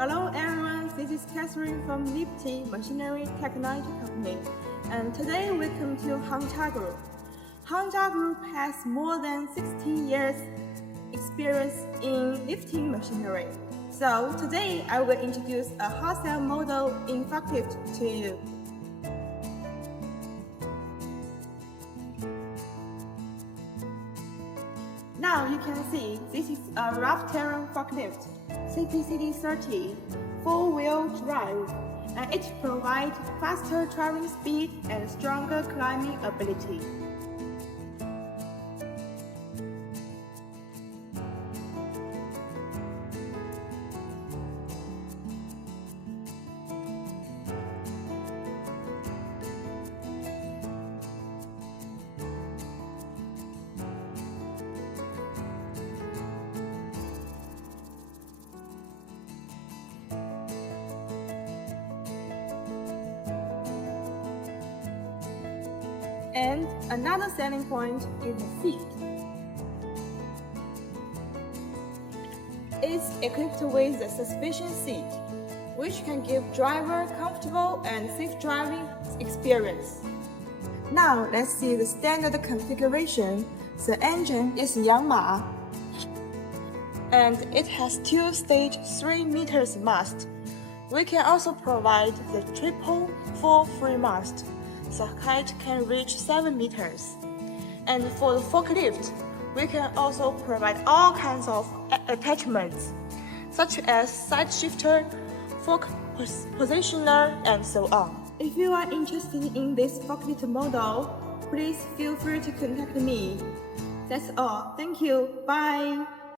Hello everyone, this is Katharine from LIEBTY Machinery Technology Company, and today we come to HANGCHA Group. HANGCHA Group has more than 16 years experience in lifting machinery. So today I will introduce a wholesale model in forklift to you. Now you can see this is a rough terrain forklift CPCD30 4-wheel drive, and it provides faster traveling speed and stronger climbing ability. And another selling point is the seat. It's equipped with a suspension seat, which can give driver comfortable and safe driving experience. Now let's see the standard configuration. The engine is Yanmar, and it has two-stage 3 meters mast. We can also provide the triple 4-free mast. The height can reach 7 meters. And for the forklift, we can also provide all kinds of attachments, such as side shifter, fork positioner, and so on. If you are interested in this forklift model, please feel free to contact me. That's all. Thank you. Bye.